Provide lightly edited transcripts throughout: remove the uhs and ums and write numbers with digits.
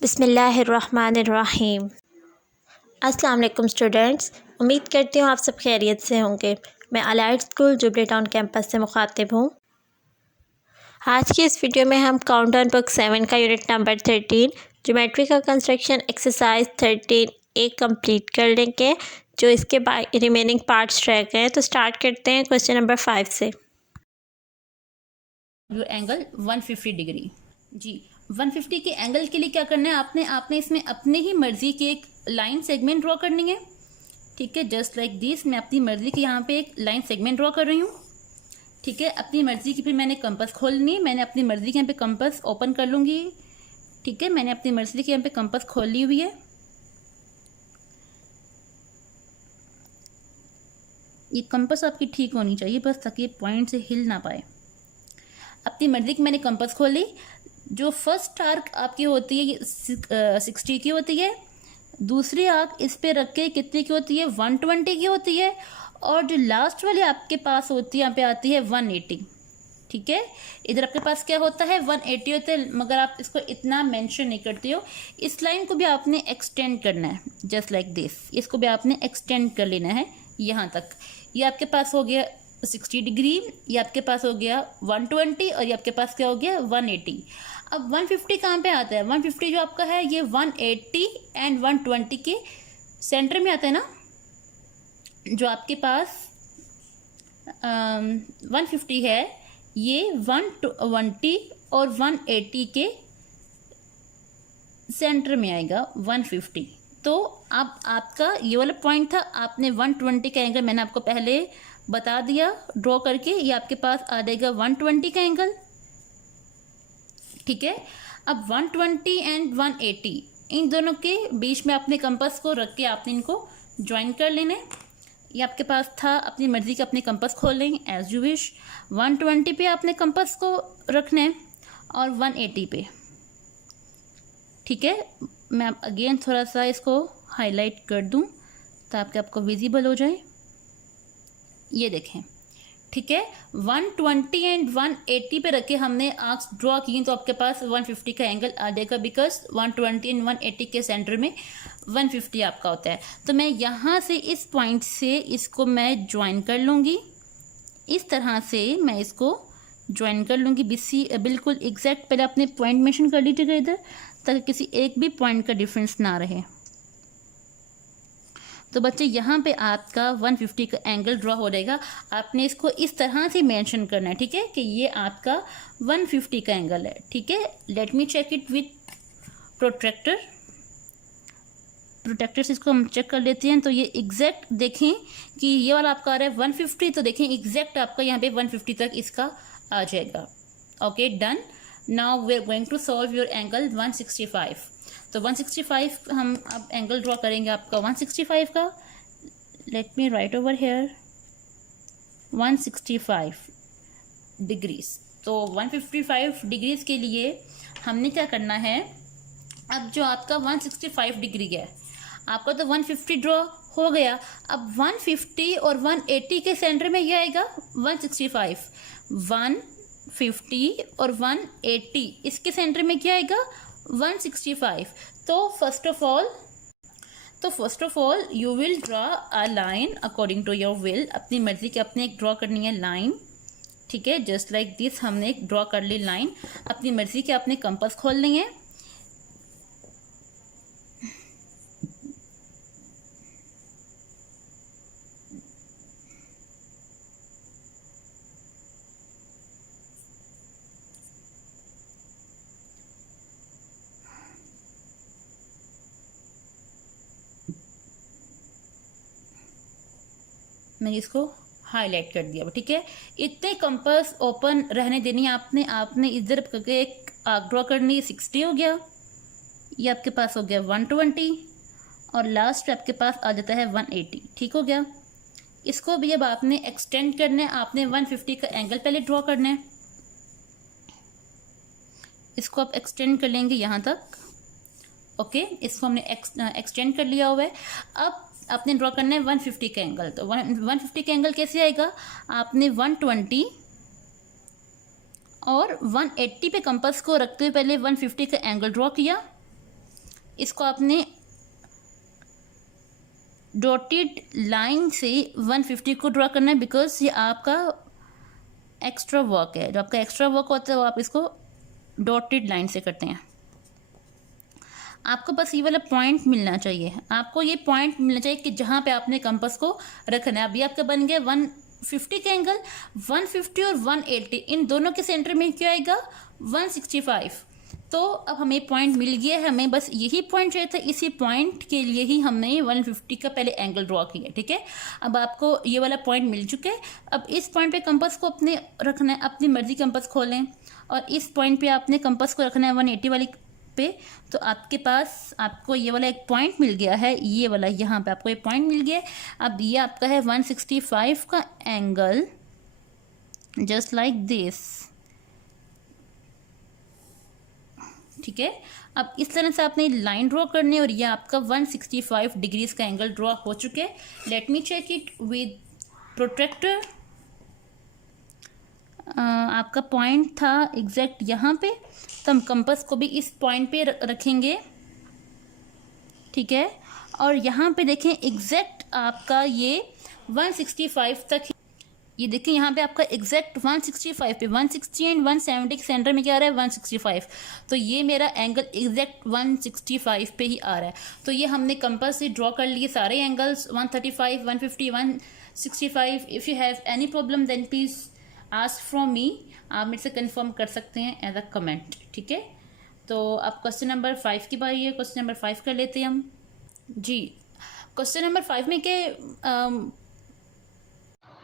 बिस्मिल्लाहिर्रहमानिर्रहीम। अस्सलाम वालेकुम स्टूडेंट्स, उम्मीद करती हूँ आप सब खैरियत से होंगे। मैं allied school jubilee town campus से मुखातिब हूँ। आज की इस वीडियो में हम काउंटडाउन बुक 7 का यूनिट नंबर 13 ज्योमेट्री का कंस्ट्रक्शन एक्सरसाइज 13A कंप्लीट कर लेंगे, जो इसके रिमेनिंग पार्ट्स रह गए हैं। तो स्टार्ट करते हैं क्वेश्चन नंबर 5 से। एंगल 150 डिग्री जी। 150 के एंगल के लिए क्या करना है, आपने इसमें अपने ही मर्जी की एक लाइन सेगमेंट ड्रॉ करनी है। ठीक है, जस्ट लाइक दिस। मैं अपनी मर्जी की यहाँ पे एक लाइन सेगमेंट ड्रॉ कर रही हूँ। ठीक है, अपनी मर्जी की। फिर मैंने कंपास खोलनी है। मैंने अपनी मर्जी के यहाँ पे कंपास ओपन कर लूंगी। ठीक है, मैंने अपनी मर्जी के यहाँ पे कंपास खोल ली हुई है। ये कंपास आपकी ठीक होनी चाहिए बस, ताकि पॉइंट से हिल ना पाए। अपनी मर्जी की मैंने कंपास खोली। जो फर्स्ट आर्क आपकी होती है ये 60 की होती है। दूसरी आर्क इस पे रख के कितने की होती है, 120 की होती है। और जो लास्ट वाली आपके पास होती है, यहाँ पे आती है 180। ठीक है, इधर आपके पास क्या होता है, 180 होता है, मगर आप इसको इतना मेंशन नहीं करते हो। इस लाइन को भी आपने एक्सटेंड करना है, जस्ट लाइक दिस। इसको भी आपने एक्सटेंड कर लेना है यहाँ तक। ये आपके पास हो गया 60 डिग्री, ये आपके पास हो गया 120, और ये आपके पास क्या हो गया 180। अब 150 कहाँ पे आता है, 150 जो आपका है ये 180 एंड 120 के सेंटर में आता है ना। जो आपके पास 150 है ये 120 और 180 के सेंटर में आएगा 150। तो अब आपका ये वाला पॉइंट था, आपने 120 का एंगल मैंने आपको पहले बता दिया ड्रॉ करके। ये आपके पास आ जाएगा 120 का एंगल। ठीक है, अब 120 एंड 180 इन दोनों के बीच में अपने कंपास को रख के आपने इनको ज्वाइन कर लेना है। ये आपके पास था, अपनी मर्जी का अपने कंपास खोल लें एज यू विश। 120 पे आपने कंपास को रखना है और 180 पे। ठीक है, मैं अगेन थोड़ा सा इसको हाईलाइट कर दूं ताकि आपको विजिबल हो जाए। ये देखें, ठीक है, 120 एंड 180 पे रखे हमने आर्क्स ड्रॉ की, तो आपके पास 150 का एंगल आ जाएगा, बिकॉज 120 एंड 180 के सेंटर में 150 आपका होता है। तो मैं यहाँ से इस पॉइंट से इसको मैं ज्वाइन कर लूँगी। इस तरह से मैं इसको ज्वाइन कर लूँगी बिल्कुल एग्जैक्ट। पहले अपने पॉइंट मेंशन कर लीजिएगा इधर, ताकि किसी एक भी पॉइंट का डिफरेंस ना रहे। तो बच्चे यहाँ पे आपका 150 का एंगल ड्रॉ हो जाएगा। आपने इसको इस तरह से मेंशन करना है, ठीक है, कि ये आपका 150 का एंगल है। ठीक है, let me check it with protractor. से इसको हम चेक कर लेते हैं। तो ये एग्जैक्ट देखें कि ये वाला आपका आ रहा है 150, तो देखें एग्जैक्ट आपका यहाँ पे 150 तक इसका आ जाएगा। Okay, done. Now we are going to solve your angle 165। तो 165 हम अब एंगल ड्रॉ करेंगे आपका 165 का। Let me right over here 165 degrees. तो 155 डिग्रीज के लिए हमने क्या करना है, अब जो आपका 165 डिग्री है, आपका तो 150 ड्रॉ हो गया। अब 150 और 180 के सेंटर में ये आएगा 165। 150 और 180 इसके सेंटर में क्या आएगा 165। तो first of all you will draw a line according to your will. अपनी मर्जी की अपने एक ड्रॉ करनी है लाइन। ठीक है, जस्ट लाइक दिस हमने एक ड्रॉ कर ली लाइन। अपनी मर्जी के अपने कंपास खोल लेंगे। मैंने इसको हाईलाइट कर दिया। ठीक है, इतने कंपास ओपन रहने देनी आपने इधर करके एक आर्क ड्रॉ करनी है। 60 हो गया, ये आपके पास हो गया 120, और लास्ट आपके पास आ जाता है 180। ठीक हो गया, इसको भी अब आपने एक्सटेंड करना है। आपने 150 का एंगल पहले ड्रॉ करना है। इसको आप एक्सटेंड कर लेंगे यहाँ तक। ओके, इसको हमने एक्सटेंड कर लिया हुआ है। अब आपने ड्रॉ करना है 150 का एंगल। तो 150 का एंगल कैसे आएगा, आपने 120 और 180 पे कंपास को रखते हुए पहले 150 का एंगल ड्रॉ किया। इसको आपने डॉटेड लाइन से 150 को ड्रॉ करना है, बिकॉज ये आपका एक्स्ट्रा वर्क है। जो आपका एक्स्ट्रा वर्क होता है वो आप इसको डॉटेड लाइन से करते हैं। आपको बस ये वाला पॉइंट मिलना चाहिए, आपको ये पॉइंट मिलना चाहिए कि जहाँ पे आपने कंपास को रखना है। अभी आपका बन गया 150 का एंगल, 150 और 180 इन दोनों के सेंटर में क्या आएगा 165। तो अब हमें पॉइंट मिल गया है, हमें बस यही पॉइंट चाहिए था। इसी पॉइंट के लिए ही हमने 150 का पहले एंगल ड्रॉ किया, ठीक है। अब आपको ये वाला पॉइंट मिल चुका है। अब इस पॉइंट पे कंपास को अपने रखना है, अपनी मर्जी कंपास खोलें और इस पॉइंट पे आपने कंपास को रखना है 180 वाली पे। तो आपके पास आपको ये वाला एक पॉइंट मिल गया है, ये वाला यहाँ पे आपको एक पॉइंट मिल गया है। अब ये आपका है 165 का एंगल, जस्ट लाइक दिस, ठीक है। अब इस तरह से आपने लाइन ड्रॉ करनी है और ये आपका 165 डिग्रीज का एंगल ड्रॉ हो चुके हैं। Let me check it with protractor. आपका पॉइंट था एग्जैक्ट यहाँ पे, तो हम कंपास को भी इस पॉइंट पे रखेंगे, ठीक है। और यहाँ पे देखें एग्जैक्ट आपका ये 165 तक, ये देखिए यहाँ पे आपका एग्जैक्ट 165 पे 160 एंड 170 के सेंटर में क्या आ रहा है 165। तो ये मेरा एंगल एग्जैक्ट 165 पे ही आ रहा है। तो ये हमने कंपास से ड्रॉ कर लिए सारे angles 135, 150, 165। If you have any problem then please ask from me, आप मेरे से कंफर्म कर सकते हैं एज अ कमेंट, ठीक है। तो अब क्वेश्चन नंबर 5 की बारी है। क्वेश्चन नंबर 5 कर लेते हैं हम जी। क्वेश्चन नंबर 5 में के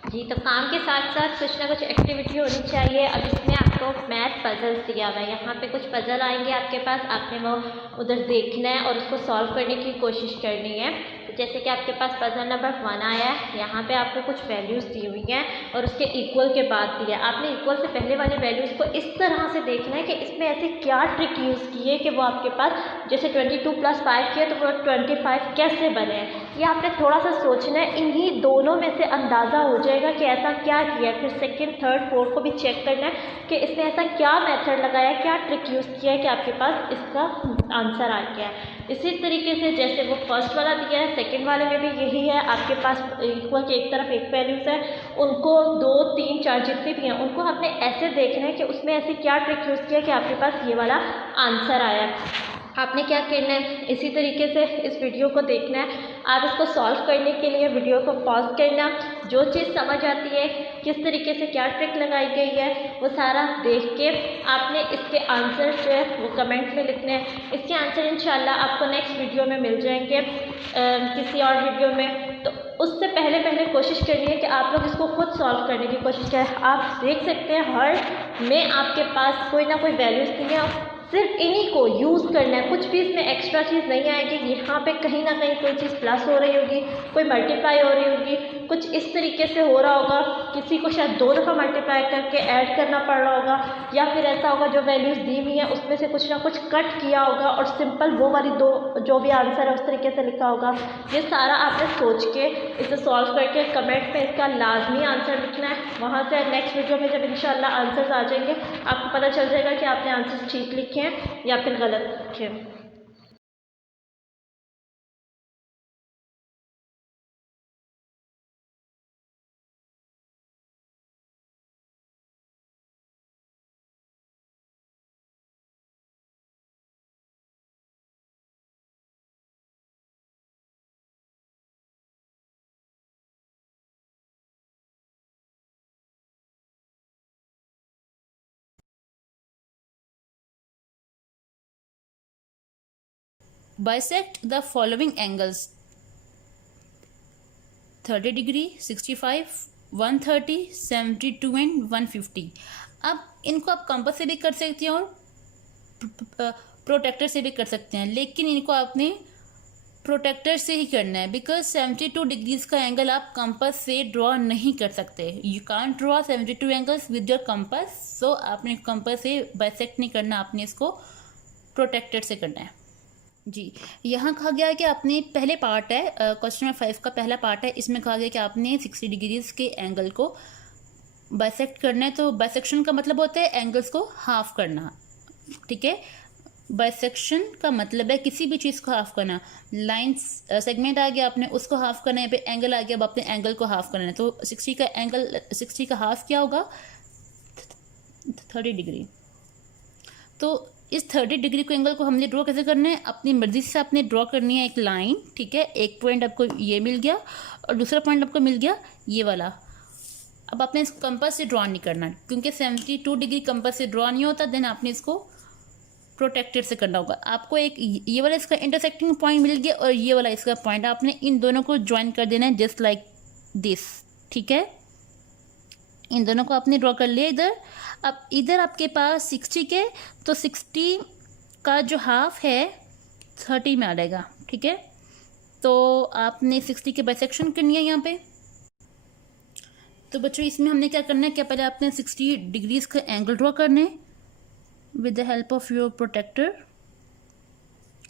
जी, तो काम के साथ साथ कुछ ना कुछ एक्टिविटी होनी चाहिए। अब इसमें आपको मैथ पजल्स दिया हुआ है, यहाँ पे कुछ पजल आएंगे आपके पास, आपने वो उधर देखना है और उसको सॉल्व करने की कोशिश करनी है। तो जैसे कि आपके पास पजल नंबर 1 आया है, यहाँ पे आपको कुछ वैल्यूज़ दी हुई हैं और उसके इक्वल के बाद दिया है। आपने इक्वल से पहले वाली वैल्यूज़ को इस तरह से देखना है कि इसमें ऐसे क्या ट्रिक यूज़ की है कि वो आपके पास जैसे 22 + 5 किया तो वो 25 कैसे बने, ये आपने थोड़ा सा सोचना है। इन्हीं दोनों में से अंदाज़ा हो जाएगा कि ऐसा क्या किया। फिर सेकंड, थर्ड, फोर्थ को भी चेक करना है कि इसने ऐसा क्या मेथड लगाया, क्या ट्रिक यूज़ किया है कि आपके पास इसका आंसर आ गया है। इसी तरीके से जैसे वो फर्स्ट वाला दिया है, सेकंड वाले में भी यही है। आपके पास इक्वल के एक तरफ एक वैल्यूज़ है, उनको 2, 3, 4 जितने भी हैं उनको आपने ऐसे देखना है कि उसमें ऐसे क्या ट्रिक यूज़ किया कि आपके पास ये वाला आंसर आया। आपने क्या करना है, इसी तरीके से इस वीडियो को देखना है। आप इसको सॉल्व करने के लिए वीडियो को पॉज करना, जो चीज़ समझ आती है, किस तरीके से क्या ट्रिक लगाई गई है, वो सारा देख के आपने इसके आंसर जो है वो कमेंट में लिखने हैं। इसके आंसर इंशाल्लाह आपको नेक्स्ट वीडियो में मिल जाएंगे किसी और वीडियो में। तो उससे पहले कोशिश करनी है कि आप लोग इसको खुद सॉल्व करने की कोशिश करें। आप देख सकते हैं हर में आपके पास कोई ना कोई वैल्यूज़ दी है, सिर्फ इन्हीं को यूज़ करना है। कुछ भी इसमें एक्स्ट्रा चीज़ नहीं आएगी। यहाँ पे कहीं ना कहीं कोई चीज़ प्लस हो रही होगी, कोई मल्टीप्लाई हो रही होगी, कुछ इस तरीके से हो रहा होगा, किसी को शायद 2 दफ़ा मल्टीप्लाई करके ऐड करना पड़ रहा होगा, या फिर ऐसा होगा जो वैल्यूज़ दी हुई हैं उसमें से कुछ ना कुछ कट किया होगा और सिंपल वो वाली 2 जो भी आंसर है उस तरीके से लिखा होगा। ये सारा आपने सोच के इसे सॉल्व करके कमेंट में इसका लाजमी आंसर लिखना है। वहाँ से नेक्स्ट वीडियो में जब इंशाल्लाह आंसर्स आ जाएंगे आपको पता चल जाएगा कि आपने आंसर्स ठीक लिखे हैं या फिर गलत लिखे हैं। bisect the following angles 30 degree, 65, 130, 72 and 150। अब इनको आप कंपास से भी कर सकते हैं और प्रोटेक्टर से भी कर सकते हैं, लेकिन इनको आपने प्रोटेक्टर से ही करना है, बिकॉज 72 डिग्रीज का एंगल आप कंपास से ड्रॉ नहीं कर सकते। You can't draw 72 angles with your compass. So आपने कंपास से बाइसेक्ट नहीं करना, आपने इसको प्रोटेक्टर से करना है जी। यहाँ कहा गया है कि आपने पहले पार्ट है क्वेश्चन नंबर 5 का पहला पार्ट है, इसमें कहा गया कि आपने 60 डिग्रीज के एंगल को बाइसेक्ट करना है। तो बाइसेक्शन का मतलब होता है एंगल्स को हाफ करना, ठीक है। बाइसेक्शन का मतलब है किसी भी चीज़ को हाफ करना। लाइन सेगमेंट आ गया, आपने उसको हाफ करना है, यहाँ पे एंगल आ गया, अब आपने एंगल को हाफ करना है। तो 60 का एंगल, 60 का हाफ क्या होगा? 30 डिग्री। तो इस 30 डिग्री को एंगल को हमने ड्रॉ कैसे करना है? अपनी मर्जी से आपने ड्रॉ करनी है एक लाइन, ठीक है। एक पॉइंट आपको ये मिल गया और दूसरा पॉइंट आपको मिल गया ये वाला। अब आपने इसको कंपास से ड्रॉ नहीं करना, क्योंकि 72 डिग्री कंपास से ड्रॉ नहीं होता। देन आपने इसको प्रोटेक्टेड से करना होगा। आपको एक ये वाला इसका इंटरसेक्टिंग पॉइंट मिल गया और ये वाला इसका पॉइंट, आपने इन दोनों को ज्वाइन कर देना है जस्ट लाइक दिस, ठीक है। इन दोनों को आपने ड्रॉ कर लिया इधर। अब इधर आपके पास 60 के, तो 60 का जो हाफ है 30 में आ जाएगा, ठीक है। तो आपने 60 के बाइसेक्शन करनी है यहाँ पे। तो बच्चों इसमें हमने क्या करना है, क्या पहले आपने 60 डिग्रीज का एंगल ड्रॉ करने with the help of your protector.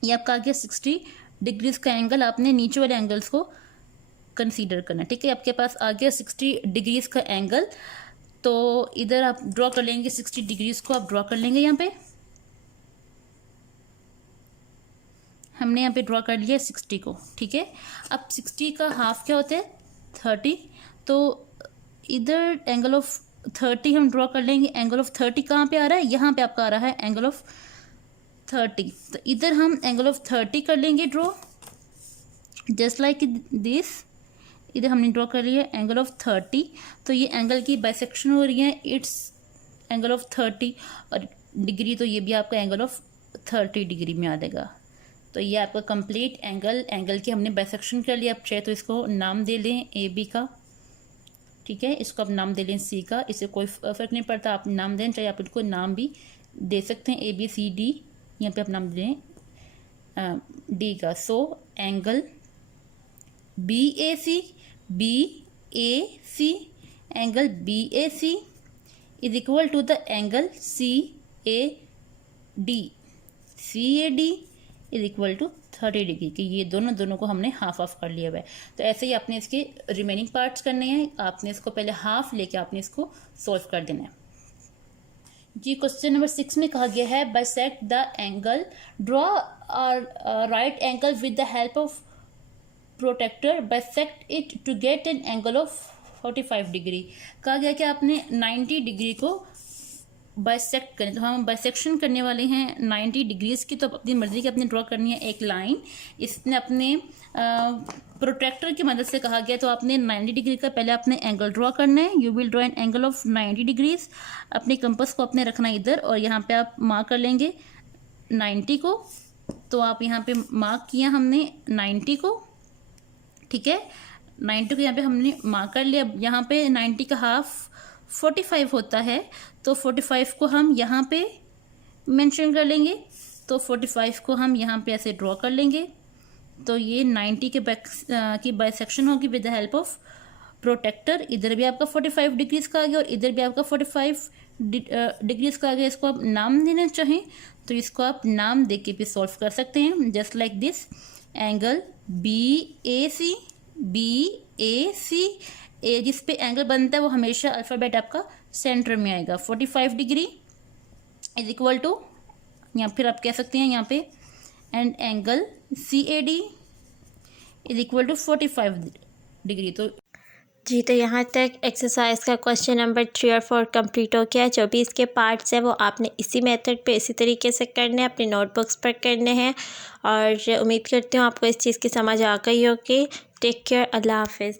ये आपका आ गया 60 डिग्रीज का एंगल, आपने नीचे वाले एंगल्स को कंसीडर करना, ठीक है। आपके पास आ गया 60 डिग्रीज का एंगल। तो इधर आप ड्रॉ कर लेंगे 60 डिग्रीज को, आप ड्रॉ कर लेंगे यहाँ पे। हमने यहाँ पे ड्रॉ कर लिया 60 को, ठीक है। अब 60 का हाफ क्या होता है? 30। तो इधर एंगल ऑफ 30 हम ड्रॉ कर लेंगे। एंगल ऑफ 30 कहाँ पे आ रहा है? यहाँ पे आपका आ रहा है एंगल ऑफ 30। तो इधर हम एंगल ऑफ 30 कर लेंगे ड्रॉ जस्ट लाइक दिस। इधर हमने ड्रॉ कर लिया एंगल ऑफ 30। तो ये एंगल की बाइसेक्शन हो रही है, इट्स एंगल ऑफ 30 और डिग्री, तो ये भी आपका एंगल ऑफ 30 डिग्री में आ जाएगा। तो ये आपका कंप्लीट एंगल की हमने बाइसेक्शन कर लिया। आप चाहे तो इसको नाम दे लें ए बी का, ठीक है। इसको आप नाम दे लें सी का, इससे कोई फ़र्क नहीं पड़ता, आप नाम दें, चाहे आप इनको नाम भी दे सकते हैं ए बी सी डी। यहाँ पे आप नाम दें डी का। So angle B A C, angle B A C is equal to the angle C A D is equal to 30 degree की। ये दोनों को हमने हाफ ऑफ कर लिया हुआ है। तो ऐसे ही आपने इसके रिमेनिंग पार्ट्स करने हैं। आपने इसको पहले हाफ लेके आपने इसको सॉल्व कर देना है जी। क्वेश्चन नंबर 6 में कहा गया है bisect the angle, draw right angle with the help of protector, bisect it to get an angle of 45 degree. कहा गया कि आपने 90 डिग्री को बाइसेक्ट करें। तो हम बाइसेक्शन करने वाले हैं 90 डिग्रीज की। तो अपनी मर्जी की अपने ड्रॉ करनी है एक लाइन। इसने अपने प्रोट्रैक्टर की मदद से कहा गया, तो आपने 90 डिग्री का पहले आपने एंगल ड्रॉ करना है। You will draw an angle of 90 degrees. अपने कंपास को अपने रखना इधर और यहाँ पे आप मार्क कर लेंगे 90 को। तो आप यहाँ पे मार्क किया हमने 90 को, ठीक है। 90 को यहाँ पे हमने मार्क कर लिया। यहाँ पे 90 का हाफ 45 होता है, तो 45 को हम यहाँ पे मेंशन कर लेंगे। तो 45 को हम यहाँ पे ऐसे ड्रॉ कर लेंगे। तो ये 90 की बाइसेक्शन होगी with the help of protector. इधर भी आपका 45 डिग्रीज का आ गया और इधर भी आपका 45 डिग्रीज का आ गया। इसको आप नाम देना चाहें तो इसको आप नाम दे के भी सॉल्व कर सकते हैं just like this. Angle B A C, जिस पे एंगल बनता है वो हमेशा अल्फ़ाबेट आपका सेंटर में आएगा। 45 डिग्री इज इक्वल टू, या फिर आप कह सकते हैं यहाँ पे, and angle C A D is equal to 45 degree. तो जी, तो यहाँ तक एक्सरसाइज का क्वेश्चन नंबर 3 और 4 कंप्लीट हो गया। जो भी इसके पार्ट्स हैं वो आपने इसी मेथड पे इसी तरीके से करने हैं, अपने नोटबुक्स पर करने हैं। और उम्मीद करती हूँ आपको इस चीज़ की समझ आ गई होगी। टेक केयर, अल्लाह हाफिज़।